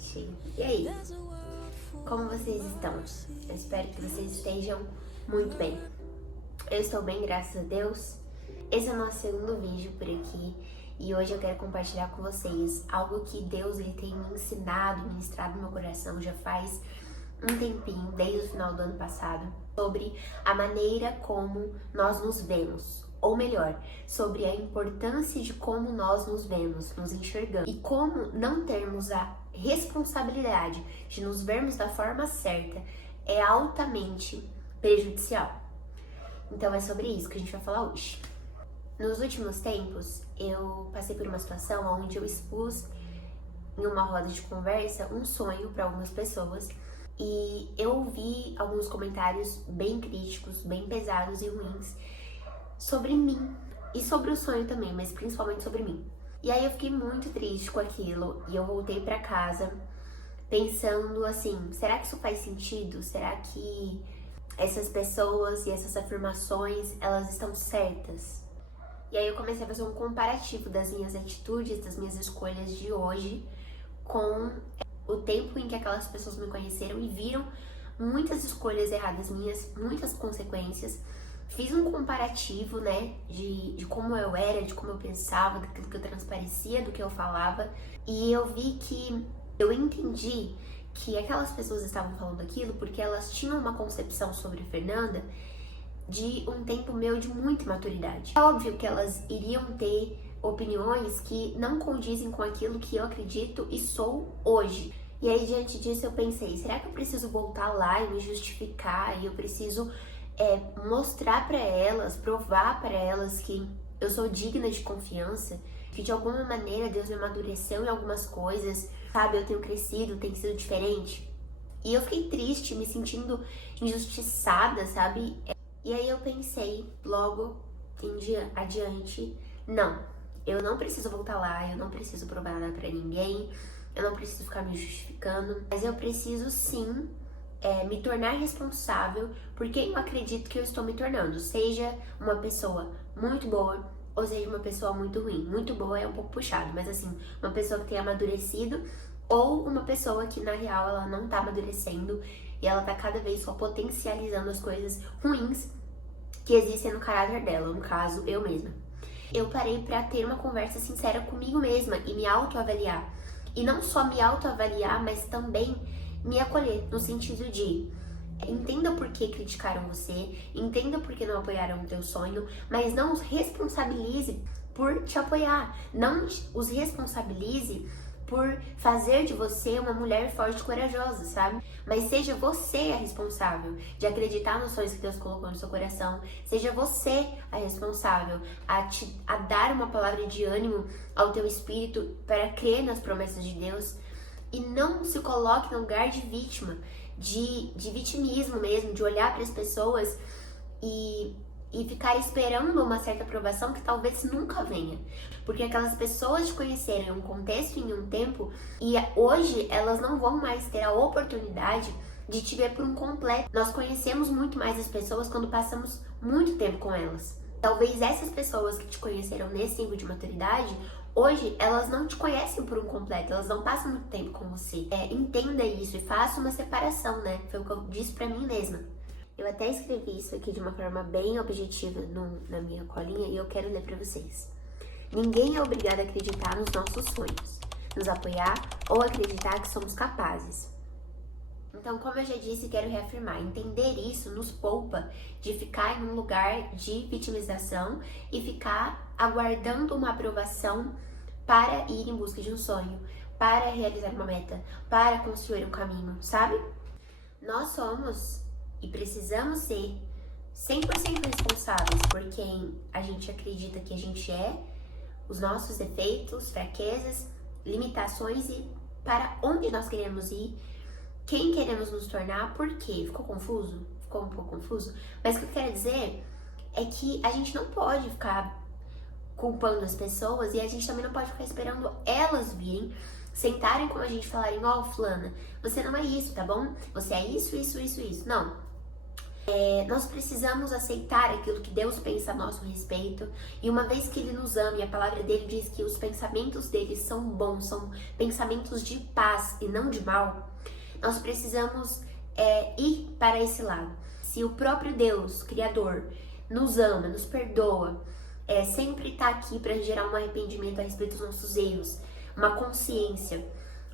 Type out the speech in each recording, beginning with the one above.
gente! E aí? Como vocês estão? Eu espero que vocês estejam muito bem. Eu estou bem, graças a Deus. Esse é o nosso segundo vídeo por aqui e hoje eu quero compartilhar com vocês algo que Deus ele tem me ensinado, ministrado no meu coração já faz um tempinho, desde o final do ano passado, sobre a maneira como nós nos vemos. Ou melhor, sobre a importância de como nós nos vemos, nos enxergamos. E como não termos a responsabilidade de nos vermos da forma certa é altamente prejudicial. Então é sobre isso que a gente vai falar hoje. Nos últimos tempos, eu passei por uma situação onde eu expus em uma roda de conversa um sonho para algumas pessoas e eu ouvi alguns comentários bem críticos, bem pesados e ruins sobre mim e sobre o sonho também, mas principalmente sobre mim. E aí eu fiquei muito triste com aquilo e eu voltei pra casa pensando assim, será que isso faz sentido? Será que essas pessoas e essas afirmações, elas estão certas? E aí eu comecei a fazer um comparativo das minhas atitudes, das minhas escolhas de hoje com o tempo em que aquelas pessoas me conheceram e viram muitas escolhas erradas minhas, muitas consequências. Fiz um comparativo, né, de como eu era, de como eu pensava, daquilo que eu transparecia, do que eu falava. E eu vi que eu entendi que aquelas pessoas estavam falando aquilo porque elas tinham uma concepção sobre Fernanda de um tempo meu de muita maturidade. É óbvio que elas iriam ter opiniões que não condizem com aquilo que eu acredito e sou hoje. E aí, diante disso, eu pensei, será que eu preciso voltar lá e me justificar? E eu preciso mostrar pra elas, provar pra elas que eu sou digna de confiança, que de alguma maneira Deus me amadureceu em algumas coisas, sabe? Eu tenho crescido, tem sido diferente. E eu fiquei triste, me sentindo injustiçada, sabe? E aí eu pensei, logo adiante, não, eu não preciso voltar lá, eu não preciso provar nada pra ninguém, eu não preciso ficar me justificando, mas eu preciso sim me tornar responsável por quem eu acredito que eu estou me tornando, seja uma pessoa muito boa ou seja uma pessoa muito ruim. Muito boa é um pouco puxado, mas assim, uma pessoa que tem amadurecido ou uma pessoa que na real ela não tá amadurecendo e ela tá cada vez só potencializando as coisas ruins que existem no caráter dela, no caso, eu mesma. Eu parei pra ter uma conversa sincera comigo mesma e me autoavaliar. E não só me autoavaliar, mas também me acolher, no sentido de entenda por que criticaram você, entenda por que não apoiaram o teu sonho, mas não os responsabilize por te apoiar, não os responsabilize por fazer de você uma mulher forte e corajosa, sabe? Mas seja você a responsável de acreditar nos sonhos que Deus colocou no seu coração, seja você a responsável a dar uma palavra de ânimo ao teu espírito para crer nas promessas de Deus. E não se coloque no lugar de vítima, de vitimismo mesmo, de olhar para as pessoas e ficar esperando uma certa aprovação que talvez nunca venha. Porque aquelas pessoas te conheceram em um contexto, em um tempo, e hoje elas não vão mais ter a oportunidade de te ver por um completo. Nós conhecemos muito mais as pessoas quando passamos muito tempo com elas. Talvez essas pessoas que te conheceram nesse nível de maturidade, hoje, elas não te conhecem por um completo, elas não passam muito tempo com você. Entenda isso e faça uma separação, né? Foi o que eu disse pra mim mesma. Eu até escrevi isso aqui de uma forma bem objetiva na minha colinha e eu quero ler pra vocês. Ninguém é obrigado a acreditar nos nossos sonhos, nos apoiar ou acreditar que somos capazes. Então, como eu já disse, quero reafirmar, entender isso nos poupa de ficar em um lugar de vitimização e ficar aguardando uma aprovação para ir em busca de um sonho, para realizar uma meta, para construir um caminho, sabe? Nós somos e precisamos ser 100% responsáveis por quem a gente acredita que a gente é, os nossos defeitos, fraquezas, limitações e para onde nós queremos ir, quem queremos nos tornar, por quê? Ficou confuso? Ficou um pouco confuso? Mas o que eu quero dizer é que a gente não pode ficar culpando as pessoas e a gente também não pode ficar esperando elas virem, sentarem com a gente e falarem, ó, fulana, você não é isso, tá bom? Você é isso, isso, isso, isso. Não. Nós precisamos aceitar aquilo que Deus pensa a nosso respeito. E uma vez que Ele nos ama, e a palavra dele diz que os pensamentos dele são bons, são pensamentos de paz e não de mal, nós precisamos ir para esse lado. Se o próprio Deus, Criador, nos ama, nos perdoa, sempre está aqui para gerar um arrependimento a respeito dos nossos erros, uma consciência,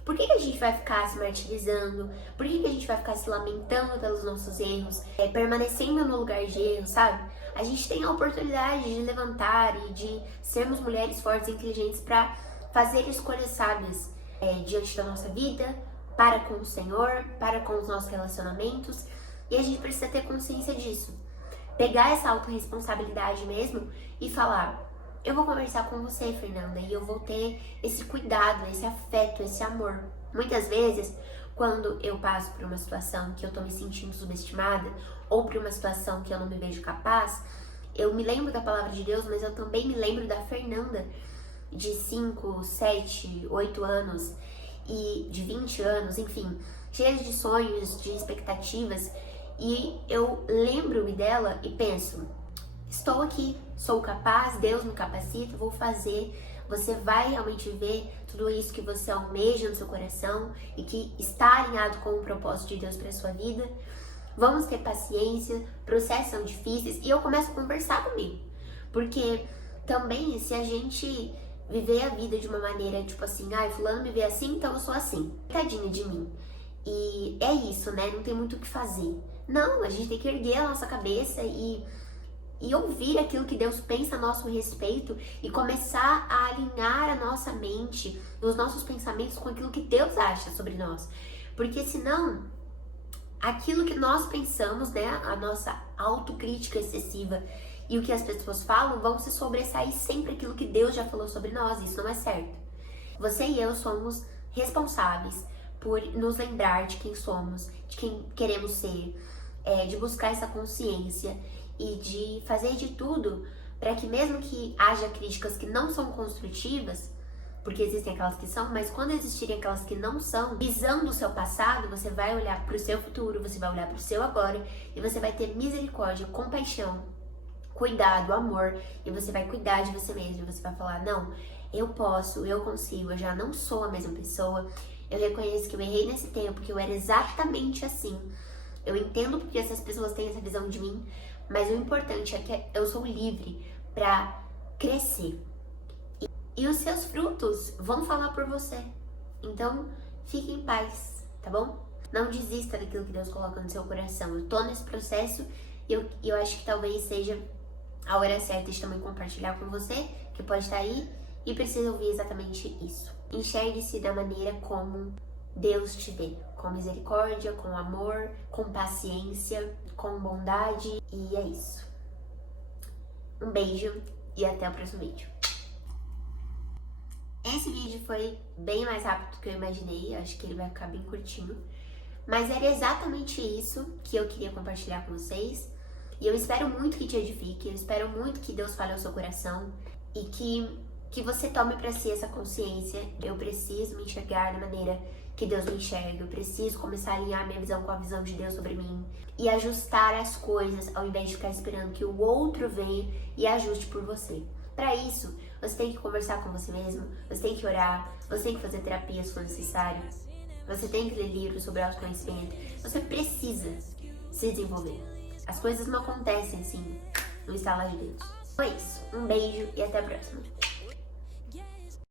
por que a gente vai ficar se martirizando? Por que a gente vai ficar se lamentando pelos nossos erros? Permanecendo no lugar de erro, sabe? A gente tem a oportunidade de levantar e de sermos mulheres fortes e inteligentes para fazer escolhas sábias diante da nossa vida, para com o Senhor, para com os nossos relacionamentos. E a gente precisa ter consciência disso. Pegar essa autorresponsabilidade mesmo e falar: eu vou conversar com você, Fernanda, e eu vou ter esse cuidado, esse afeto, esse amor. Muitas vezes, quando eu passo por uma situação que eu tô me sentindo subestimada, ou por uma situação que eu não me vejo capaz, eu me lembro da palavra de Deus, mas eu também me lembro da Fernanda, de 5, 7, 8 anos, e de 20 anos, enfim, cheia de sonhos, de expectativas, e eu lembro-me dela e penso: estou aqui, sou capaz, Deus me capacita, vou fazer. Você vai realmente ver tudo isso que você almeja no seu coração e que está alinhado com o propósito de Deus para a sua vida. Vamos ter paciência, processos são difíceis, e eu começo a conversar comigo. Porque também, se a gente viver a vida de uma maneira tipo assim: fulano me vê assim, então eu sou assim, tadinha de mim. E é isso, né? Não tem muito o que fazer. Não, a gente tem que erguer a nossa cabeça e ouvir aquilo que Deus pensa a nosso respeito e começar a alinhar a nossa mente, os nossos pensamentos com aquilo que Deus acha sobre nós. Porque senão, aquilo que nós pensamos, né, a nossa autocrítica excessiva e o que as pessoas falam vão se sobressair sempre aquilo que Deus já falou sobre nós. Isso não é certo. Você e eu somos responsáveis por nos lembrar de quem somos, de quem queremos ser, de buscar essa consciência e de fazer de tudo para que, mesmo que haja críticas que não são construtivas, porque existem aquelas que são, mas quando existirem aquelas que não são, visando o seu passado, você vai olhar para o seu futuro, você vai olhar para o seu agora e você vai ter misericórdia, compaixão, cuidado, amor, e você vai cuidar de você mesmo, você vai falar: não, eu posso, eu consigo, eu já não sou a mesma pessoa, eu reconheço que eu errei nesse tempo, que eu era exatamente assim, eu entendo porque essas pessoas têm essa visão de mim, mas o importante é que eu sou livre para crescer. E os seus frutos vão falar por você. Então, fique em paz, tá bom? Não desista daquilo que Deus coloca no seu coração. Eu tô nesse processo e eu acho que talvez seja a hora certa de também compartilhar com você, que pode estar aí e precisa ouvir exatamente isso. Enxergue-se da maneira como Deus te vê, com misericórdia, com amor, com paciência, com bondade, e é isso. Um beijo e até o próximo vídeo. Esse vídeo foi bem mais rápido do que eu imaginei, acho que ele vai ficar bem curtinho, mas era exatamente isso que eu queria compartilhar com vocês, e eu espero muito que te edifique, eu espero muito que Deus fale ao seu coração e que você tome para si essa consciência. Eu preciso me enxergar da maneira que Deus me enxerga, eu preciso começar a alinhar minha visão com a visão de Deus sobre mim e ajustar as coisas ao invés de ficar esperando que o outro venha e ajuste por você. Para isso, você tem que conversar com você mesmo, você tem que orar, você tem que fazer terapia se for necessário, você tem que ler livros sobre autoconhecimento, você precisa se desenvolver. As coisas não acontecem assim no estalar de dedos. Então é isso, um beijo e até a próxima.